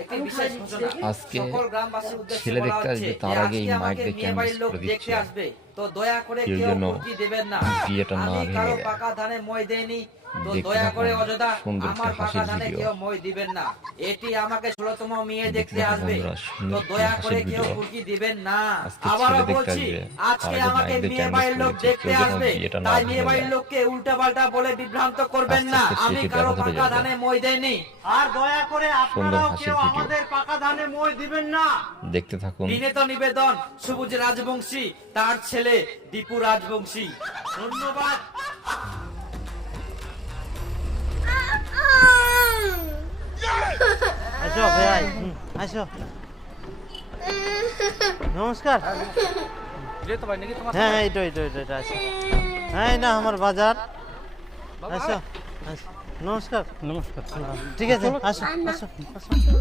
একটি বিশেষ ঘোষণা আজকে সকল গ্রামবাসীর উদ্দেশ্যে ছেলে বলা দেখতে হচ্ছে আসবে, যে তার আগে আজকে এই মাইক আমাকে দেখে মেয়ে আমি বাড়ির লোক করে দেখতে দিচ্ছি আসবে, তো দয়া করে কেউ কেউ যেন হুমকি দেবেন না। বিয়েটা না আমি ভেঙে কারো দেয়। পাকা ধানে মই দেইনি, তো দেখতে দয়া করে থাকুন অযথা সুন্দর আমার একটা পাকা হাসির ধানে ভিডিও। কেউ মই দিবেন না। এটি আমাকে 16তম মেয়ে দেখতে দেখতে থাকুন আসবে, বন্ধুরা, সুন্দর তো একটি দয়া করে হাসির কেউ ভিডিও। হুমকি দিবেন না। আজকে আবারও ছেলে দেখতে বলছি, আসবে, আজকে তার আগে আমাকে মাইক দেখে মেয়ে আমি বাড়ির লোক করে দিচ্ছি দেখতে কেউ যেন আসবে, বিয়েটা না তাই মেয়ে ভেঙে বাড়ির দেয়। লোককে উল্টাপাল্টা বলে বিভ্রান্ত করবেন আস্তে না। আস্তে আমি স্মৃতি কারো দেখা ধরে পাকা যাবে। ধানে মই দেইনি, আর দয়া করে সুন্দর আপনারাও হাসির কেউ ভিডিও। আমাদের পাকা ধানে মই দিবেন না। দেখতে থাকুন। বিনীত নিবেদন, সবুজ রাজবংশী, তার ছেলে দীপু রাজবংশী। ধন্যবাদ। আসো ভাই, আসো। নমস্কার। হ্যাঁ এইটা আসো। হ্যাঁ এটা আমার বাজার। আসো আসো। নমস্কার। ঠিক আছে, আসো আসো আসো।